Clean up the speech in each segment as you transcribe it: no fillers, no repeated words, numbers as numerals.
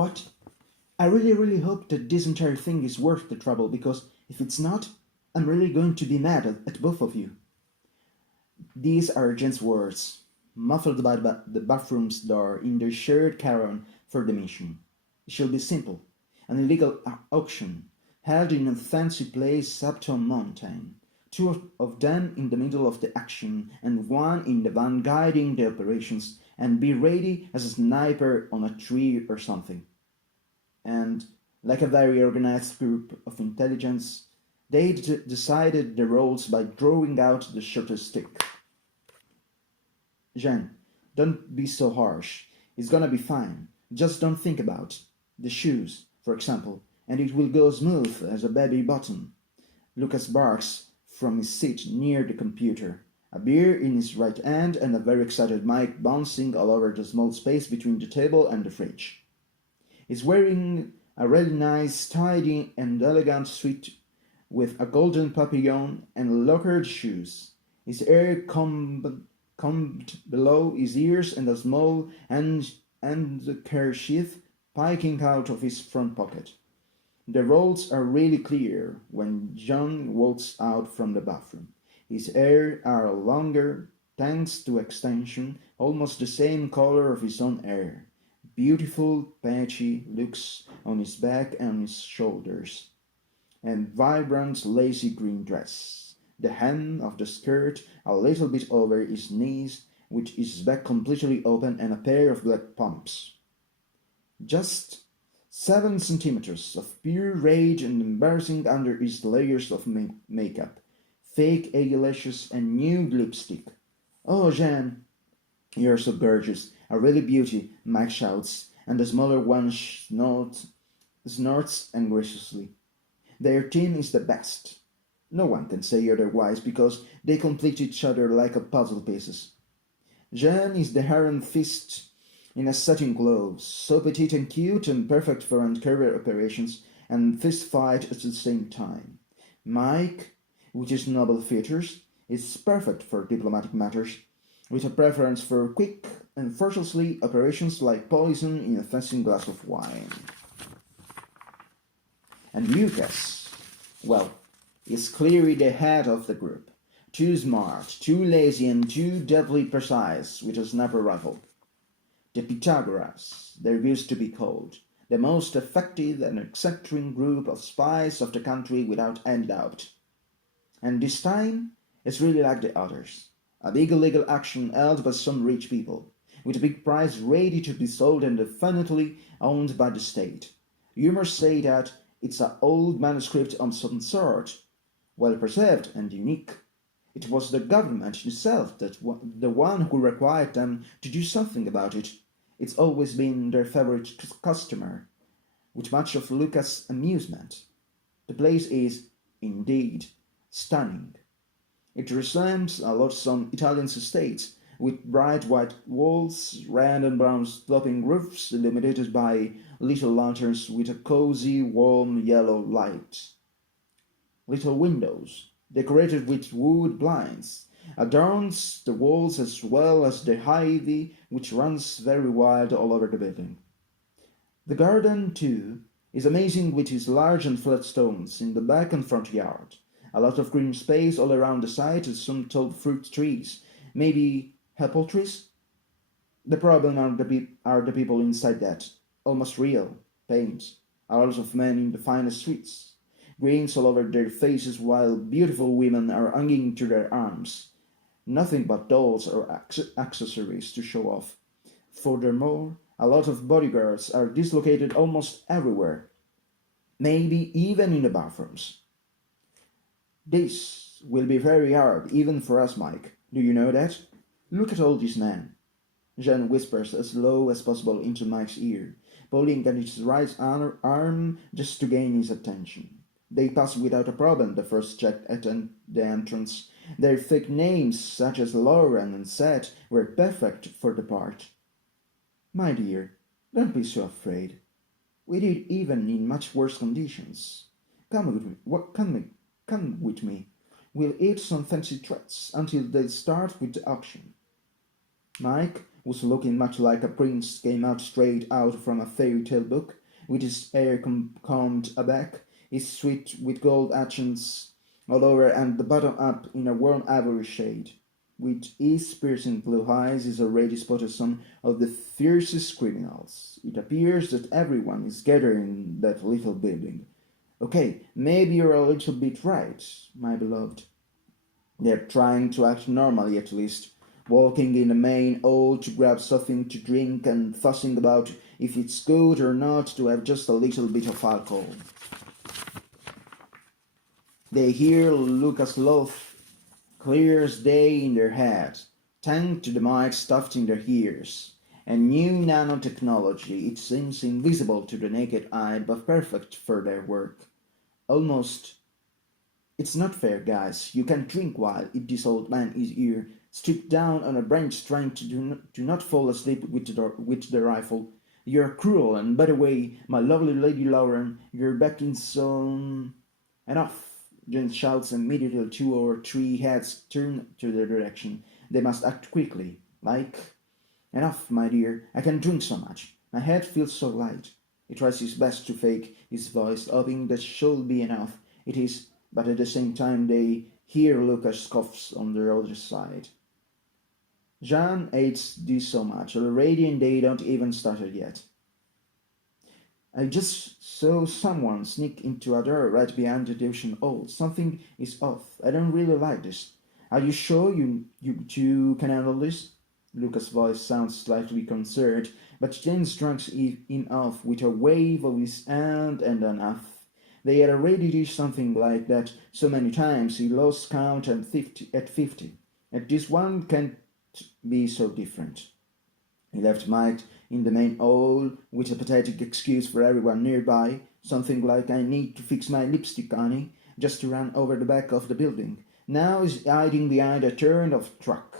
what? I really hope that this entire thing is worth the trouble, because if it's not, I'm really going to be mad at both of you. These are Jen's words, muffled by the bathroom's door in their shared caravan for the mission. It shall be simple, an illegal auction, held in a fancy place up on mountain. Two of them in the middle of the action, and one in the van guiding the operations, and be ready as a sniper on a tree or something. And, like a very organized group of intelligence, they decided the roles by drawing out the shortest stick. Jean, don't be so harsh. It's gonna be fine. Just don't think about the shoes, for example, and it will go smooth as a baby button. Lucas barks from his seat near the computer, a beer in his right hand and a very excited Mike bouncing all over the small space between the table and the fridge. He's wearing a really nice, tidy, and elegant suit with a golden papillon and lacquered shoes. His hair combed below his ears and a small handkerchief piking out of his front pocket. The rolls are really clear when John walks out from the bathroom. His hair are longer, thanks to extension, almost the same color of his own hair. Beautiful, patchy looks on his back and his shoulders, and vibrant, lacy green dress. The hem of the skirt a little bit over his knees, with his back completely open, and a pair of black pumps. Just 7 centimeters of pure rage and embarrassing under his layers of makeup, fake eyelashes and nude lipstick. "Oh, Jean, you're so gorgeous, a really beauty," Mike shouts, and the smaller one snorts anxiously. Their team is the best. No one can say otherwise, because they complete each other like a puzzle pieces. Jean is the Iron Fist in a satin glove, so petite and cute and perfect for undercover operations and fist fight at the same time. Mike, with his noble features, is perfect for diplomatic matters, with a preference for quick and effortlessly operations like poison in a fancy glass of wine. And Lucas, well, is clearly the head of the group. Too smart, too lazy, and too deadly precise with a sniper rifle. The Pythagoras, they used to be called, the most effective and eccentric group of spies of the country without any doubt. And this time, it's really like the others. A big illegal action held by some rich people, with a big prize ready to be sold and definitely owned by the state. Rumors say that it's an old manuscript of some sort, well preserved and unique. It was the government itself the one who required them to do something about it. It's always been their favorite customer, with much of Lucas' amusement. The place is, indeed, stunning. It resembles a lot some Italian estates, with bright white walls, red and brown sloping roofs illuminated by little lanterns with a cozy, warm yellow light. Little windows, decorated with wood blinds, adorns the walls as well as the ivy which runs very wild all over the building. The garden, too, is amazing with its large and flat stones in the back and front yard. A lot of green space all around the site and some tall fruit trees, maybe apple trees. The problem are the people inside that, almost real, paint, a lot of men in the finest suits, grins all over their faces while beautiful women are hanging to their arms. Nothing but dolls or accessories to show off. Furthermore, a lot of bodyguards are dislocated almost everywhere, maybe even in the bathrooms. This will be very hard, even for us, Mike. Do you know that? Look at all these men. Jean whispers as low as possible into Mike's ear, pulling at his right arm just to gain his attention. They pass without a problem the first check at the entrance. Their fake names, such as Lauren and Seth, were perfect for the part. My dear, don't be so afraid. We did even in much worse conditions. Come with me. Come with me. We'll eat some fancy treats until they start with the auction. Mike who's looking much like a prince came out straight out from a fairy tale book, with his hair combed back, his suit with gold accents all over and the bottom up in a warm ivory shade. With his piercing blue eyes, is already spotted some of the fiercest criminals. It appears that everyone is gathered in that little building. Okay, maybe you're a little bit right, my beloved. They're trying to act normally at least, walking in the main hall to grab something to drink and fussing about if it's good or not to have just a little bit of alcohol. They hear Lucas' laugh clear as day in their heads, thanks to the mic stuffed in their ears. A new nanotechnology, it seems invisible to the naked eye but perfect for their work. Almost. It's not fair, guys. You can drink while this old man is here, stripped down on a bench trying to do not fall asleep with the rifle. You're cruel, and by the way, my lovely Lady Lauren, you're back in some... Enough! Jen shouts immediately. 2 or 3 heads turn to their direction. They must act quickly. Like... Enough, my dear. I can drink so much. My head feels so light. He tries his best to fake his voice, hoping that should be enough. It is, but at the same time they hear Lucas coughs on the other side. Jean hates this so much already and they don't even started yet. I just saw someone sneak into a door right behind the ocean hall. Something is off. I don't really like this. Are you sure you two can handle this? Lucas' voice sounds slightly concerned, but James shrugs him off with a wave of his hand and enough. They had already did something like that so many times he lost count at 50. And this one can't be so different. He left Mike in the main hall with a pathetic excuse for everyone nearby, something like I need to fix my lipstick, honey, just to run over the back of the building. Now he's hiding behind a turned off truck,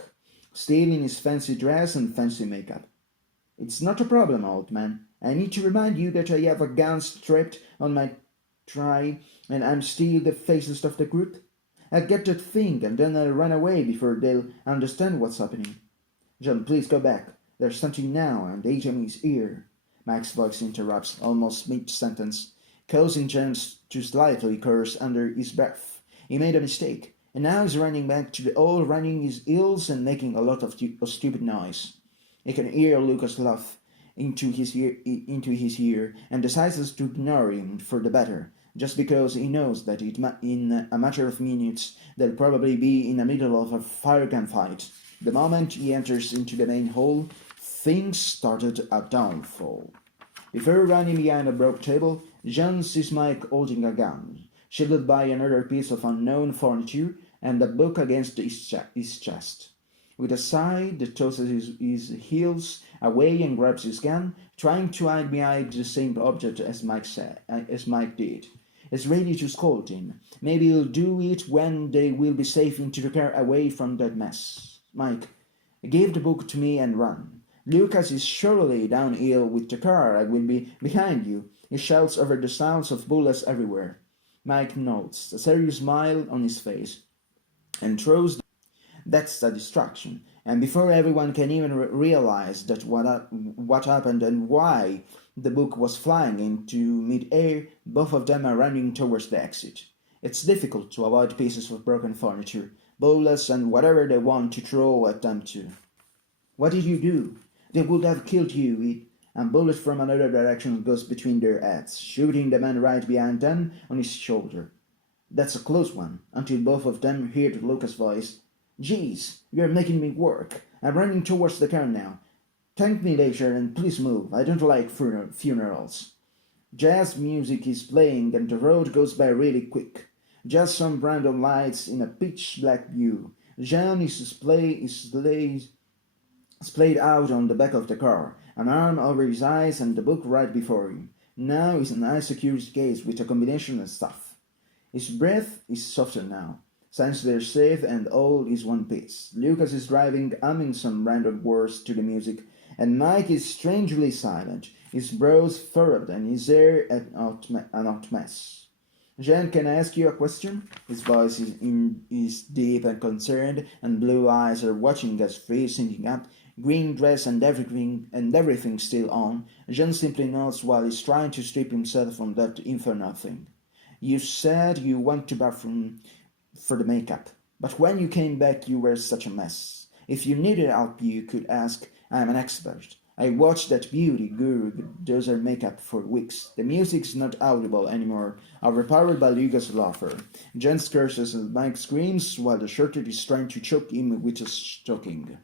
still in his fancy dress and fancy makeup. It's not a problem, old man. I need to remind you that I have a gun strapped on my thigh and I'm still the faces of the group. I'll get that thing and then I'll run away before they'll understand what's happening. John, please go back. There's something now, and the agent is here. Mike's voice interrupts, almost mid-sentence, causing John to slightly curse under his breath. He made a mistake, and now he's running back to the hall, running his heels and making a lot of stupid noise. He can hear Lucas laugh into his ear, and decides to ignore him for the better, just because he knows that in a matter of minutes they'll probably be in the middle of a fire gunfight. The moment he enters into the main hall, things started a downfall. Before running behind a broke table, John sees Mike holding a gun, shielded by another piece of unknown furniture and a book against his chest. With a sigh, he tosses his heels away and grabs his gun, trying to hide behind the same object as Mike did. He's ready to scold him. Maybe he'll do it when they will be safe into the car away from that mess. Mike, give the book to me and run. Lucas is surely downhill with the car. I will be behind you. He shouts over the sounds of bullets everywhere. Mike nods, a serious smile on his face, and throws. That's a distraction. And before everyone can even realize that what happened and why the book was flying into mid-air, both of them are running towards the exit. It's difficult to avoid pieces of broken furniture, bullets, and whatever they want to throw at them too. What did you do? They would have killed you. A bullet from another direction goes between their heads, shooting the man right behind them on his shoulder. That's a close one, until both of them heard Lucas' voice. Jeez, you're making me work. I'm running towards the car now. Thank me later and please move. I don't like funerals. Jazz music is playing and the road goes by really quick. Just some random lights in a pitch-black view. Jean is splayed out on the back of the car, an arm over his eyes and the book right before him. Now he's an eye-secure gaze with a combination of stuff. His breath is softer now, since they're safe and all is one piece. Lucas is driving, humming some random words to the music, and Mike is strangely silent, his brows furrowed and his hair a hot mess. Jean, can I ask you a question? His voice is deep and concerned, and blue eyes are watching as Free sitting up, green dress and everything still on, Jean simply nods while he's trying to strip himself from that infernal thing. You said you went to bathroom for the makeup, but when you came back you were such a mess. If you needed help you could ask. I'm an expert. I watched that beauty guru does her makeup for weeks. The music's not audible anymore, overpowered by Luga's laughter. Jen curses and Mike screams while the shorter is trying to choke him with his stocking.